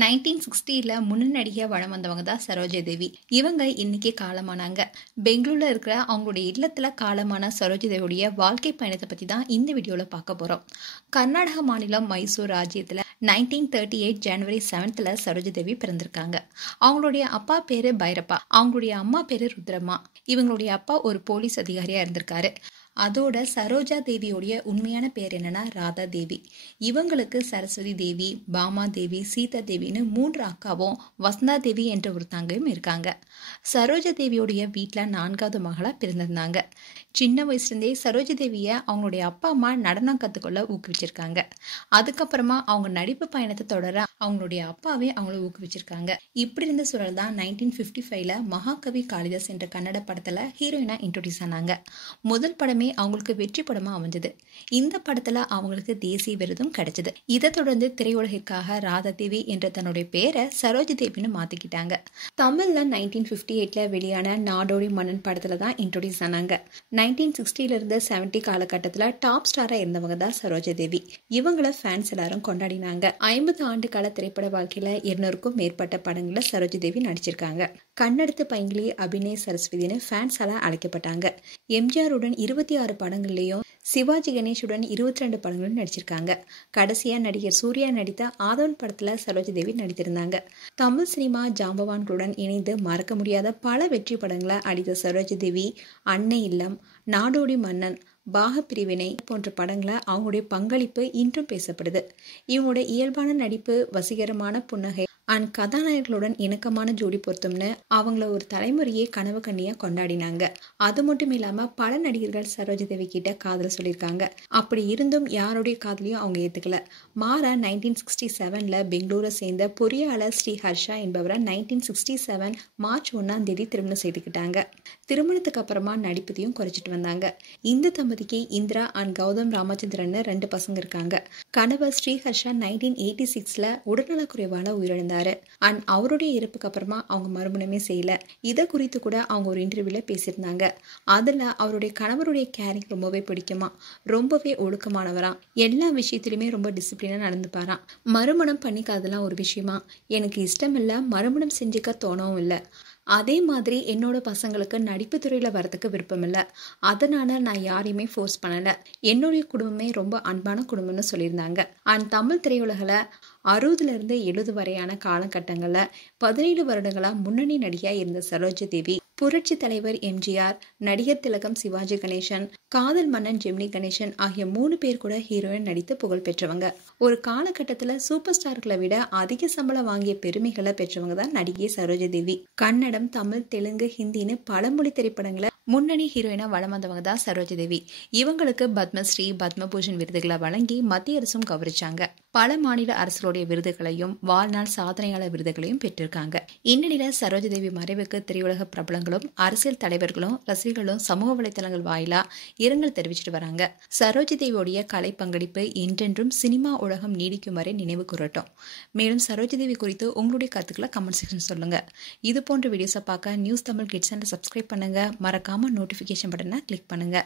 1960ல முன்னணியாக வலம் வந்தவங்க தான் சரோஜா தேவி. இவங்க இன்னைக்கு காலமானாங்க. பெங்களூர்ல இருக்கிற அவங்களுடைய இல்லத்துல காலமான சரோஜா தேவியுடைய வாழ்க்கை பயணத்தை பத்தி தான் இந்த வீடியோல பார்க்க போறோம். கர்நாடக மாநிலம் மைசூர் ராஜ்யத்துல 1938 ஜனவரி 7th சரோஜா தேவி பிறந்திருக்காங்க. அவங்களுடைய அப்பா பேரு பைரப்பா, அவங்களுடைய அம்மா பேரு ருத்ரம்மா. இவங்களுடைய அப்பா ஒரு போலீஸ் அதிகாரியா இருந்திருக்காரு. அதோட சரோஜா தேவியோடைய உண்மையான பேர் என்னன்னா ராதா தேவி. இவங்களுக்கு சரஸ்வதி தேவி, பாமா தேவி, சீதா தேவின்னு 3 அக்காவும் வசந்தா தேவி என்ற ஒரு தங்கையும் இருக்காங்க. சரோஜா தேவியோடைய வீட்டில் 4வது மகளா பிறந்திருந்தாங்க. சின்ன வயசுலேருந்தே சரோஜா தேவியை அவங்களுடைய அப்பா அம்மா நடனம் கற்றுக்கொள்ள ஊக்குவிச்சிருக்காங்க. அதுக்கப்புறமா அவங்க நடிப்பு பயணத்தை தொடர அவங்களுடைய அப்பாவே அவங்கள ஊக்குவிச்சிருக்காங்க. இப்படி இருந்த சூழல் தான் 1955ல மகாகவி காளிதாஸ் என்ற கன்னட படத்துல ஹீரோயினா இன்ட்ரோடியூஸ் ஆனாங்க. முதல் படமே அவங்களுக்கு வெற்றி படமா அமைஞ்சது. இந்த படத்துல அவங்களுக்கு தேசிய விருதும் கிடைச்சது. இதை தொடர்ந்து திரையுலகிற்காக ராதா தேவி என்ற தன்னுடைய பேரை சரோஜா தேவின்னு மாத்திக்கிட்டாங்க. தமிழ்ல 1958ல வெளியான நாடோடி மன்னன் படத்துல தான் இன்ட்ரோடியூஸ் ஆனாங்க. 1960ல இருந்து 70 காலகட்டத்துல டாப் ஸ்டாரா இருந்தவங்க தான் சரோஜா தேவி. இவங்கள ஃபேன்ஸ் எல்லாரும் கொண்டாடினாங்க. 50 ஆண்டு கால திரைப்பட வாழ்க்கையில 200க்கும் மேற்பட்ட படங்கள்ல சரோஜா தேவி நடிச்சிருக்காங்க. கண்ணெடுத்து பைங்கிலி அபிநய சரஸ்வதினு ஃபேன்ஸால அழைக்கப்பட்டாங்க. எம்ஜிஆருடன் 26 படங்கள்லயும் சிவாஜி கணேஷுடன் 22 படங்களும் நடிச்சிருக்காங்க. கடைசியா நடிகர் சூர்யா நடித்த ஆதவன் படத்துல சரோஜா தேவி நடித்திருந்தாங்க. தமிழ் சினிமா ஜாம்பவான்களுடன் இணைந்து மறக்க முடியாத பல வெற்றி படங்களை அடித்த சரோஜா தேவி அன்னை இல்லம், நாடோடி மன்னன், பாகப்பிரிவினை போன்ற படங்களை அவங்களுடைய பங்களிப்பு இன்றும் பேசப்படுது. இவங்களுடைய இயல்பான நடிப்பு, வசீகரமான புன்னகை அண்ட் கதாநாயகர்களுடன் இணக்கமான ஜோடி பொருத்தம்னு அவங்கள ஒரு தலைமுறையே கனவு கண்ணியா கொண்டாடினாங்க. அது மட்டும் இல்லாம பல நடிகர்கள் சரோஜா தேவி கிட்ட காதல் சொல்லியிருக்காங்க. அப்படி இருந்தும் யாருடைய காதலையும் அவங்க ஏத்துக்கல. மாறா 1967ல பெங்களூரை சேர்ந்த பொறியாளர் ஸ்ரீ ஹர்ஷா என்பவரை 1967 மார்ச் 1ஆம் தேதி திருமணம் செய்துக்கிட்டாங்க. திருமணத்துக்கு அப்புறமா நடிப்பதையும் குறைச்சிட்டு வந்தாங்க. இந்த தம்பதிக்கு இந்திரா அண்ட் கௌதம் ராமச்சந்திரன் 2 பசங்க இருக்காங்க. கணவர் ஸ்ரீ ஹர்ஷா 1986ல உடல்நலக்குறைவால உயிரிழந்தார். அண்ட் அவருடைய இறப்புக்கு அப்புறமா அவங்க மறுமணமே செய்யல. இதை குறித்து கூட அவங்க ஒரு இன்டர்வியூல பேசியிருந்தாங்க. அதுல அவருடைய கணவருடைய கேரிங் ரொம்பவே பிடிக்குமா, ரொம்பவே ஒழுக்கமானவராம், எல்லா விஷயத்திலுமே ரொம்ப டிசிப்ளினா நடந்துப்பாராம். மறுமணம் பண்ணிக்காதெல்லாம் ஒரு விஷயமா, எனக்கு இஷ்டம் இல்லை, மறுமணம் செஞ்சுக்க தோணவும் இல்லை. அதே மாதிரி என்னோட பசங்களுக்கு நடிப்பு துறையில வரதுக்கு விருப்பம் இல்லை. அதனால நான் யாரையுமே ஃபோர்ஸ் பண்ணல. என்னுடைய குடும்பமே ரொம்ப அன்பான குடும்பம்னு சொல்லியிருந்தாங்க. அண்ட் தமிழ் திரையுலகில் 60ல இருந்து 70 வரையான காலகட்டங்கள்ல 17 வருடங்களா முன்னணி நடிகையா இருந்த சரோஜா தேவி புரட்சி தலைவர் எம்ஜிஆர், நடிகர் திலகம் சிவாஜி கணேசன், காதல் மன்னன் ஜெமினி கணேசன் ஆகிய 3 பேர் கூட ஹீரோயின் நடித்து புகழ் பெற்றவங்க. ஒரு காலகட்டத்துல சூப்பர் ஸ்டார்களை விட அதிக சம்பளம் வாங்கிய பெருமைகளை பெற்றவங்க தான் நடிகை சரோஜா தேவி. கன்னடம், தமிழ், தெலுங்கு, ஹிந்தின்னு பல மொழி திரைப்படங்களை முன்னணி ஹீரோயினா வலம் வந்தவங்க தான் சரோஜா தேவி. இவங்களுக்கு பத்மஸ்ரீ, பத்மபூஷன் விருதுகளை வழங்கி மத்திய அரசும் கௌரவிச்சாங்க. பல மாநில அரசுடைய விருதுகளையும் வாழ்நாள் சாதனையாளர் விருதுகளையும் பெற்றிருக்காங்க. இந்நிலையில சரோஜா தேவி மறைவுக்கு திரையுலக பிரபலங்களும் அரசியல் தலைவர்களும் ரசிகர்களும் சமூக வலைதளங்கள் வாயிலா இரங்கல் தெரிவிச்சிட்டு வராங்க. சரோஜா தேவியோடைய கலை பங்களிப்பு என்றென்றும் சினிமா உலகம் நீடிக்கும் வரை நினைவு கூறட்டும். மேலும் சரோஜா தேவி குறித்து உங்களுடைய கருத்துக்களை கமெண்ட் செக்ஷன் சொல்லுங்க. இது போன்ற வீடியோஸை பார்க்க நியூஸ் தமிழ் கிட்ஸ் சேனலை சப்ஸ்கிரைப் பண்ணுங்க. மறக்காம நோட்டிஃபிகேஷன் பட்டனை கிளிக் பண்ணுங்க.